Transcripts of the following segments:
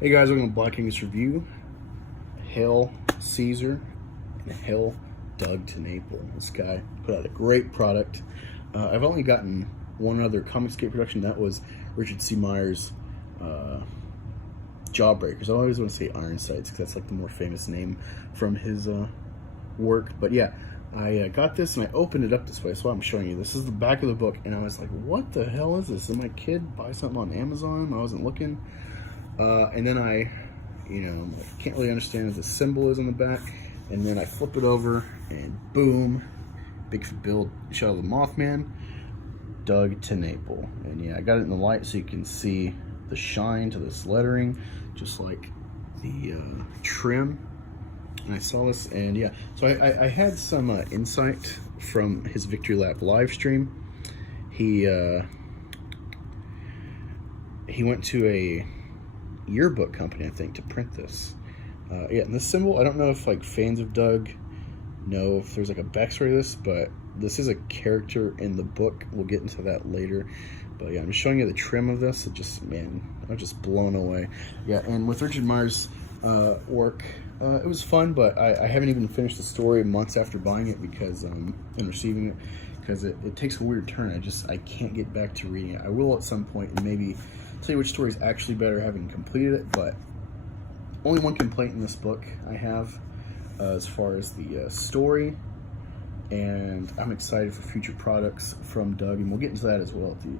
Hey guys, welcome to Black Angus Review. Hail Caesar and hail Doug TenNapel. This guy put out a great product. I've only gotten one other Comicsgate production. That was Richard C. Myers' Jawbreakers. I always want to say Iron Sights because that's like the more famous name from his work. But yeah, I got this and I opened it up this way. So I'm showing you. This is the back of the book, and I was like, "What the hell is this? Did my kid buy something on Amazon? I wasn't looking." And then I can't really understand what the symbol is on the back. And then I flip it over, and boom, Bigfoot build shot of the Mothman, Doug TenNapel. And yeah, I got it in the light so you can see the shine to this lettering, just like the trim. And I saw this, and yeah, so I had some insight from his Victory Lap live stream. He went to a yearbook company, I think, to print this. Yeah, and this symbol, I don't know if like fans of Doug know if there's like a backstory to this, but this is a character in the book. We'll get into that later. But yeah, I'm just showing you the trim of this. It just, man, I'm just blown away. Yeah, and with Richard Myers' work, it was fun, but I haven't even finished the story months after buying it because and receiving it, because it takes a weird turn. I can't get back to reading it. I will at some point, and maybe tell you which story is actually better having completed it. But only one complaint in this book I have as far as the story, and I'm excited for future products from Doug, and we'll get into that as well at the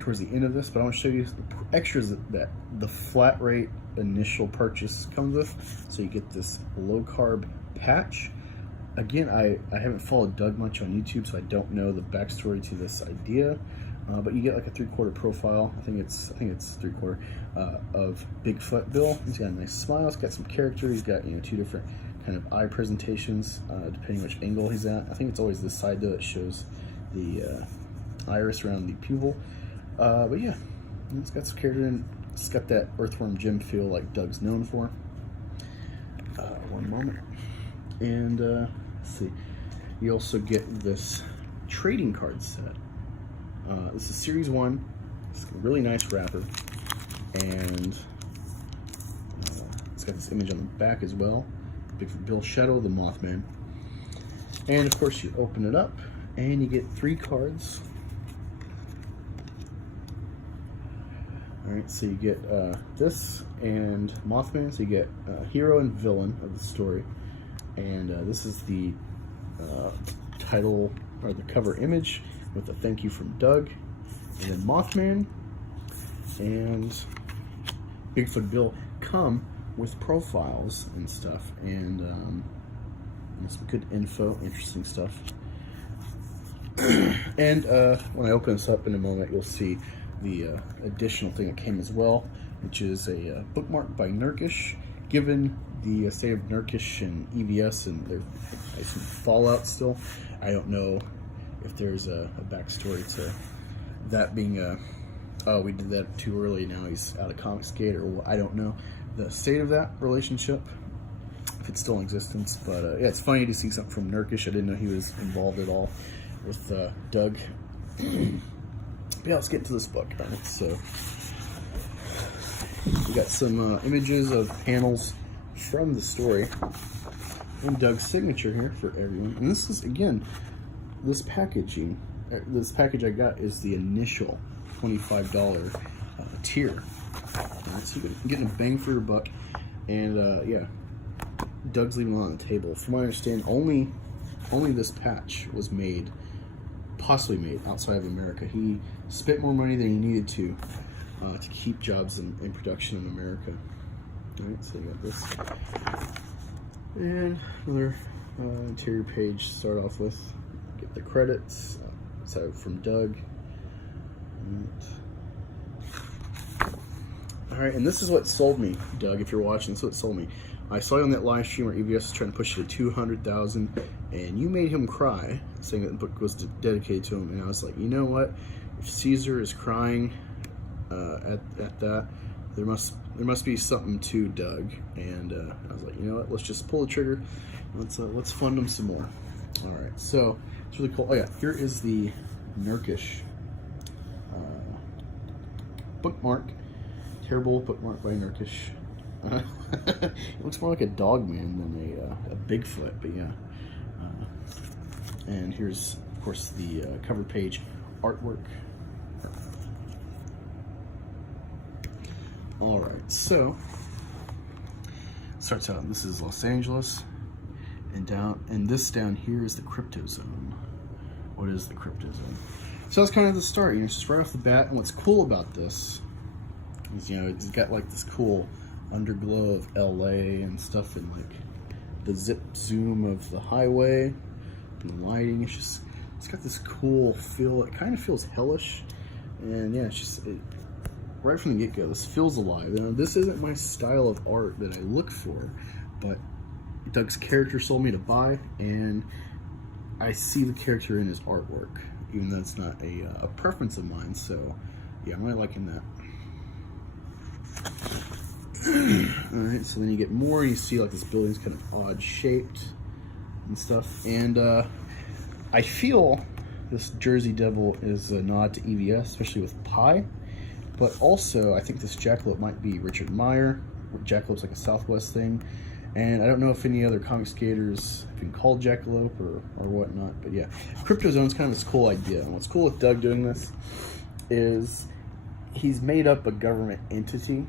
towards the end of this. But I want to show you the extras that the flat rate initial purchase comes with. So you get this low carb patch. Again, I haven't followed Doug much on YouTube, so I don't know the backstory to this idea. But you get like a 3/4 profile. I think it's 3/4 of Bigfoot Bill. He's got a nice smile. He's got some character. He's got two different kind of eye presentations depending which angle he's at. I think it's always this side though that shows the iris around the pupil. But yeah, it's got some character and it's got that earthworm Jim feel like Doug's known for. One moment, and let's see. You also get this trading card set. This is Series 1. It's a really nice wrapper, and it's got this image on the back as well. Bigfoot Bill, Shadow, the Mothman. And of course you open it up and you get 3 cards. Alright, so you get this and Mothman, so you get hero and villain of the story. And this is the title, or the cover image, with a thank you from Doug, and then Mothman and Bigfoot Bill come with profiles and stuff, and some good info, interesting stuff. And when I open this up in a moment, you'll see the additional thing that came as well, which is a bookmark by Nurkish. Given the state of Nurkish and EVS, and there's some fallout still, I don't know if there's a backstory to that being oh, we did that too early, now he's out of Comicsgate, or I don't know the state of that relationship, if it's still in existence. But yeah, it's funny to see something from Nurkish. I didn't know he was involved at all with Doug. But yeah, let's get into this book. All right, so we got some images of panels from the story and Doug's signature here for everyone. And this is, again, this package I got is the initial $25 tier. Right, so you're getting a bang for your buck. And yeah, Doug's leaving it on the table. From what I understand, only this patch was possibly made outside of America. He spent more money than he needed to keep jobs in production in America. All right, so you got this. And another interior page to start off with. Get the credits. So from Doug. Alright, and this is what sold me, Doug, if you're watching. This is what sold me. I saw you on that live stream where EVS was trying to push it to 200,000, and you made him cry, saying that the book was dedicated to him. And I was like, you know what? If Caesar is crying at that, there must be something to Doug. And I was like, you know what? Let's just pull the trigger. Let's fund him some more. All right, so it's really cool. Oh yeah, here is the Nurkish bookmark. Terrible bookmark by Nurkish. It looks more like a dog man than a Bigfoot, but yeah. And here's, of course, the cover page artwork. All right, so starts out. This is Los Angeles, and this down here is the crypto zone. What is the crypto zone? So that's kind of the start. Just right off the bat. And what's cool about this is, it's got like this cool underglow of LA and stuff, and like the zip zoom of the highway and the lighting. It's got this cool feel. It kind of feels hellish, and yeah, right from the get-go, this feels alive. This isn't my style of art that I look for, but Doug's character sold me to buy, and I see the character in his artwork, even though it's not a preference of mine. So yeah, I'm really liking that. Alright, so then you get more, and you see like this building's kind of odd shaped and stuff. And I feel this Jersey Devil is a nod to EVS, especially with Pi. But also, I think this jackalope might be Richard Meyer. Jackalope's like a Southwest thing. And I don't know if any other comic skaters have been called jackalope or whatnot. But yeah, Cryptozone's kind of this cool idea. And what's cool with Doug doing this is he's made up a government entity,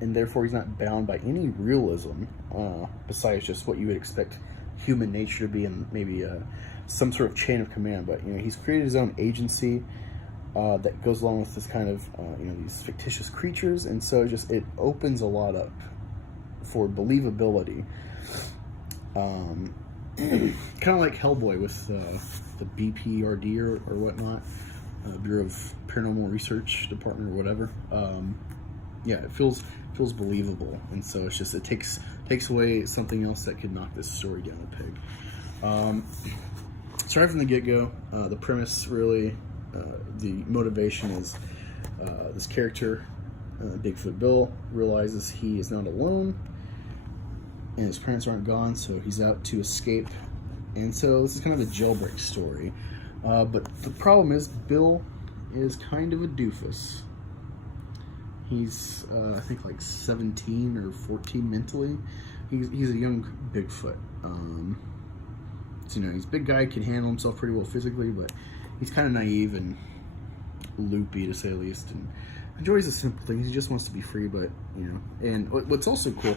and therefore he's not bound by any realism besides just what you would expect human nature to be, and maybe some sort of chain of command. But he's created his own agency that goes along with this kind of these fictitious creatures, and so it opens a lot up for believability. Kind of like Hellboy with the BPRD or whatnot, Bureau of Paranormal Research Department or whatever. Yeah, it feels believable, and so it takes away something else that could knock this story down a peg. So right from the get-go, the premise really, the motivation is this character, Bigfoot Bill, realizes he is not alone, and his parents aren't gone, so he's out to escape. And so this is kind of a jailbreak story. But the problem is, Bill is kind of a doofus. He's, I think, like 17 or 14 mentally. He's a young Bigfoot. So, he's a big guy, can handle himself pretty well physically, but he's kind of naive and loopy, to say the least, and enjoys the simple things. He just wants to be free, but, and what's also cool,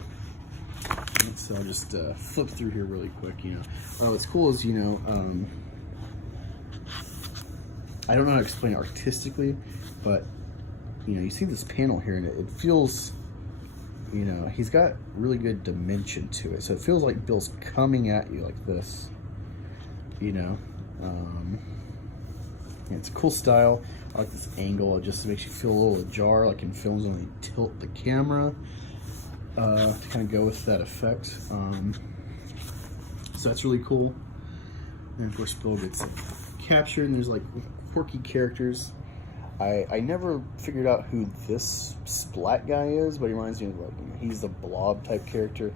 so I'll just flip through here really quick, what's cool is, I don't know how to explain it artistically, but you see this panel here, and it feels, he's got really good dimension to it. So it feels like Bill's coming at you like this, it's a cool style. I like this angle. It just makes you feel a little ajar, like in films when they tilt the camera to kind of go with that effect. So that's really cool. And of course, Bill gets captured, and there's like quirky characters. I never figured out who this Splat guy is, but he reminds me of he's a Blob type character.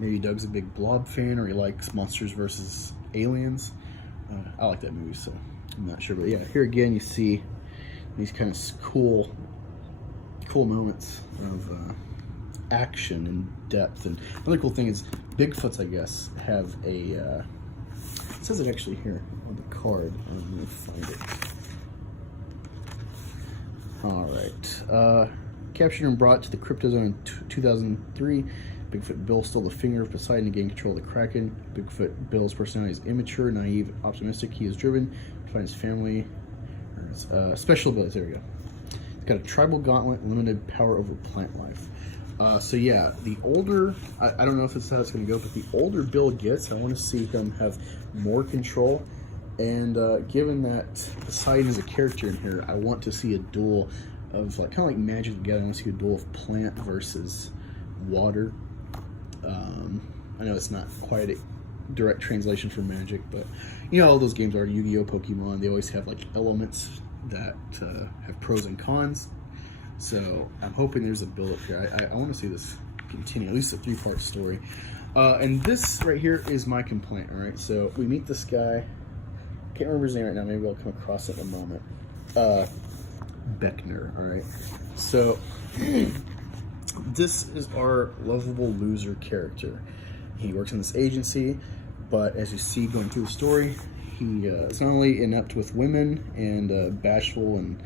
Maybe Doug's a big Blob fan, or he likes Monsters vs. Aliens. I like that movie, so I'm not sure. But yeah, here again you see these kind of cool moments of action and depth. And another cool thing is Bigfoots, I guess, have a it says it actually here on the card. Let me find it. All right. Captured and brought to the Cryptozone in 2003, Bigfoot Bill stole the finger of Poseidon to gain control of the Kraken. Bigfoot Bill's personality is immature, naive, optimistic. He is driven to find his family. Special abilities, there we go. He's got a tribal gauntlet, limited power over plant life. So yeah, the older, I don't know if this is how it's going to go, but the older Bill gets, I want to see him have more control. And given that Poseidon is a character in here, I want to see a duel of kind of like Magic together. I want to see a duel of plant versus water. I know it's not quite a direct translation from Magic, but all those games are Yu-Gi-Oh, Pokemon. They always have elements that have pros and cons. So I'm hoping there's a build up here. I want to see this continue, at least a 3-part story. And this right here is my complaint. All right, so we meet this guy. Can't remember his name right now. Maybe I'll come across it in a moment. Beckner. All right. So this is our lovable loser character. He works in this agency, but as you see going through the story, he is not only inept with women and bashful and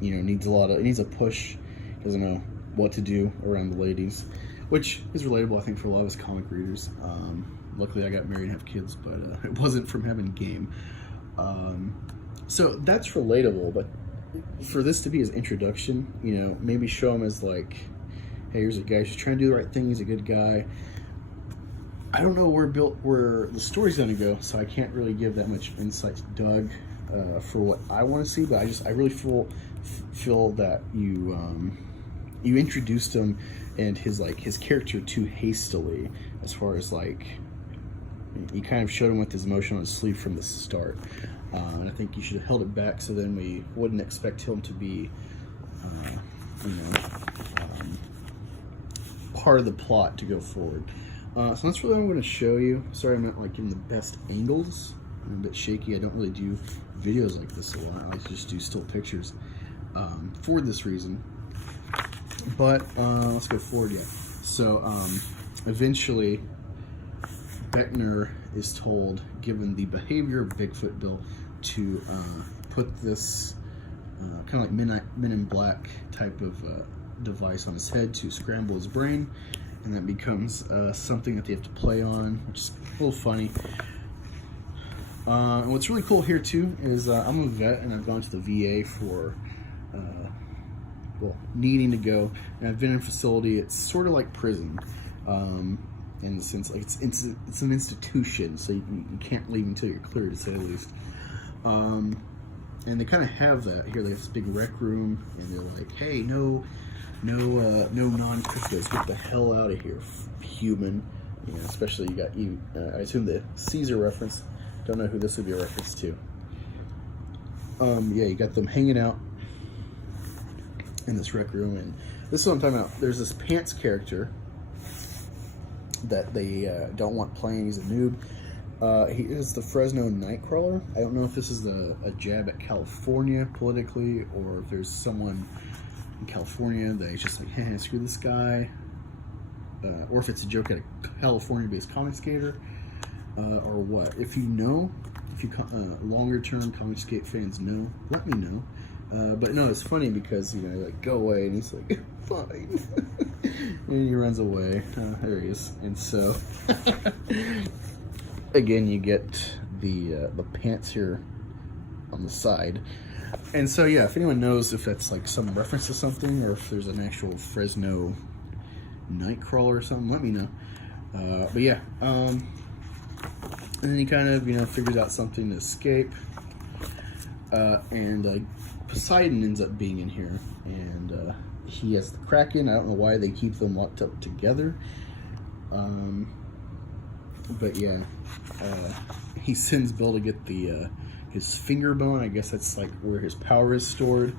needs a push. Doesn't know what to do around the ladies, which is relatable, I think, for a lot of us comic readers. Luckily, I got married and have kids, but it wasn't from having game. So that's relatable, but for this to be his introduction, maybe show him as like, hey, here's a guy who's trying to do the right thing. He's a good guy. I don't know where the story's going to go, so I can't really give that much insight to Doug for what I want to see. But I really feel that you introduced him and his character too hastily, as far as like you kind of showed him with his emotion on his sleeve from the start. And I think you should have held it back, so then we wouldn't expect him to be, part of the plot to go forward. So that's really what I'm going to show you. Sorry, I'm not like giving the best angles. I'm a bit shaky. I don't really do videos like this a lot. I like to just do still pictures for this reason. But let's go forward yet. So eventually, Beckner is told, given the behavior of Bigfoot Bill, to put this kind of like Men in Black type of device on his head to scramble his brain, and that becomes something that they have to play on, which is a little funny. And what's really cool here too is I'm a vet, and I've gone to the VA for needing to go, and I've been in a facility. It's sort of like prison. In the sense, like it's an institution, so you can't leave until you're cleared, to say the least. And they kind of have that here. They have this big rec room, and they're like, "Hey, no non-cryptos. Get the hell out of here, human." Especially I assume the Caesar reference. Don't know who this would be a reference to. You got them hanging out in this rec room, and this is what I'm talking about. There's this Pants character that they don't want playing. He's a noob. He is the Fresno Nightcrawler. I don't know if this is a jab at California politically, or if there's someone in California that is just like, hey, screw this guy, or if it's a joke at a California-based Comicsgate, or what. If you longer-term Comicsgate fans know, let me know. But no, it's funny because like, go away, and he's like, fine. And he runs away. There he is. And so again, you get the pants here on the side. And so if anyone knows if that's like some reference to something, or if there's an actual Fresno Nightcrawler or something, let me know. And then he kind of figures out something to escape. And Poseidon ends up being in here, and he has the Kraken. I don't know why they keep them locked up together. He sends Bill to get his finger bone. I guess that's like where his power is stored,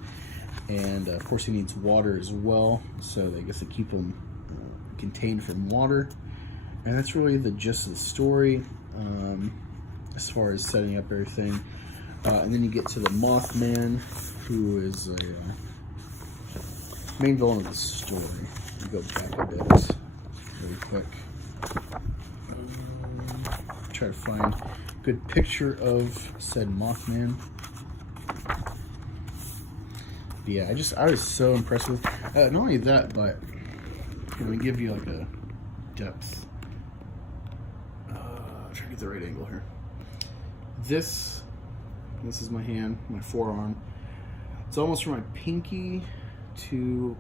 and of course he needs water as well. So I guess they keep him contained from water, and that's really the gist of the story as far as setting up everything. And then you get to the Mothman, who is a main villain of the story. Let me go back a bit really quick. Try to find a good picture of said Mothman. But I was so impressed with not only that, but let me give you like a depth. Try to get the right angle here. This is my hand, my forearm. It's almost from my pinky to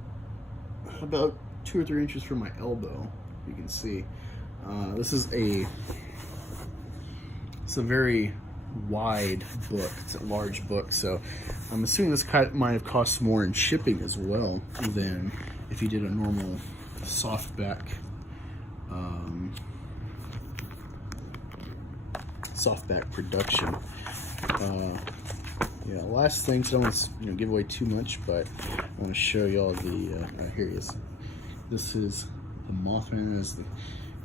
about 2 or 3 inches from my elbow. You can see. This is a very wide book. It's a large book, so I'm assuming this might have cost more in shipping as well than if you did a normal softback production. Last thing, so I don't want to give away too much, but I want to show y'all the here he is. This is the Mothman as the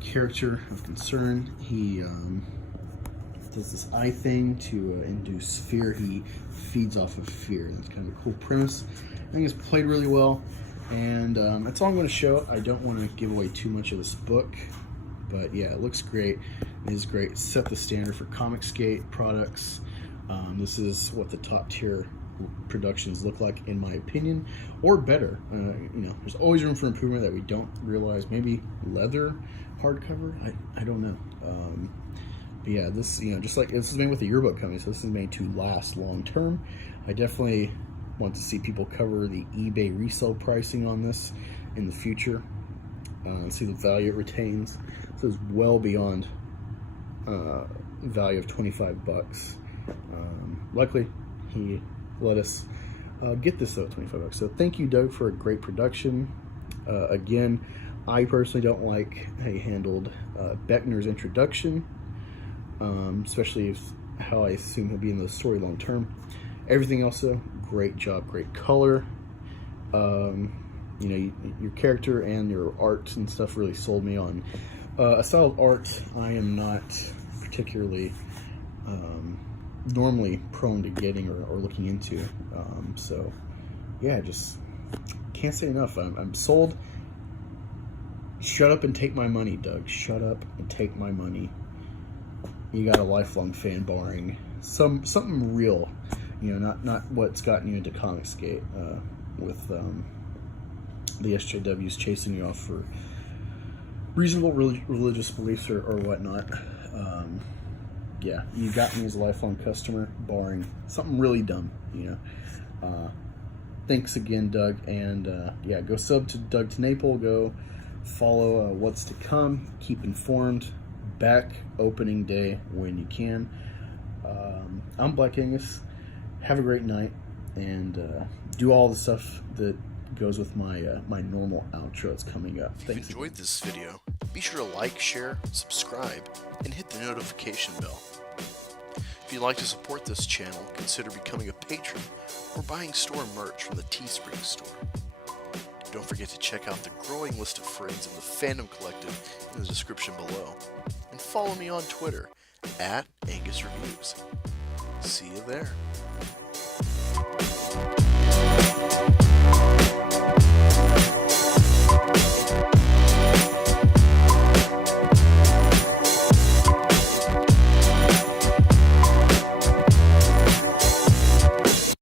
character of concern. He does this eye thing to induce fear. He feeds off of fear. That's kind of a cool premise. I think it's played really well, and that's all I'm going to show. I don't want to give away too much of this book, but yeah, it looks great. It is great. It set the standard for Comicsgate products. This is what the top tier productions look like, in my opinion, or better. You know, there's always room for improvement that we don't realize. Maybe leather hardcover. I don't know. But yeah, this, you know, just like this is made with a yearbook company, so this is made to last long term. I definitely want to see people cover the eBay resale pricing on this in the future. See the value it retains. So it's well beyond value of 25 bucks. Luckily, he let us get this though at 25 bucks. So thank you, Doug, for a great production. Again, I personally don't like how he handled Beckner's introduction, especially how I assume he'll be in the story long term. Everything else though, great job, great color. You know, your character and your art and stuff really sold me on a style of art I am not particularly normally prone to getting or looking into. So yeah, just can't say enough. I'm sold. Shut up and take my money, Doug. Shut up and take my money. You got a lifelong fan, barring something real, you know, not what's gotten you into Comicsgate with the SJWs chasing you off for reasonable religious beliefs or whatnot. Yeah, you got me as a lifelong customer, barring something really dumb, you know. Thanks again, Doug, and yeah, go sub to Doug TenNapel. Go follow what's to come. Keep informed. Back opening day when you can. I'm Black Angus. Have a great night, and do all the stuff that goes with my my normal outro that's coming up. If you enjoyed this video, be sure to like, share, subscribe, and hit the notification bell. If you'd like to support this channel, consider becoming a patron or buying store merch from the Teespring store. Don't forget to check out the growing list of friends in the Fandom Collective in the description below, and follow me on Twitter @AngusReviews. See you there.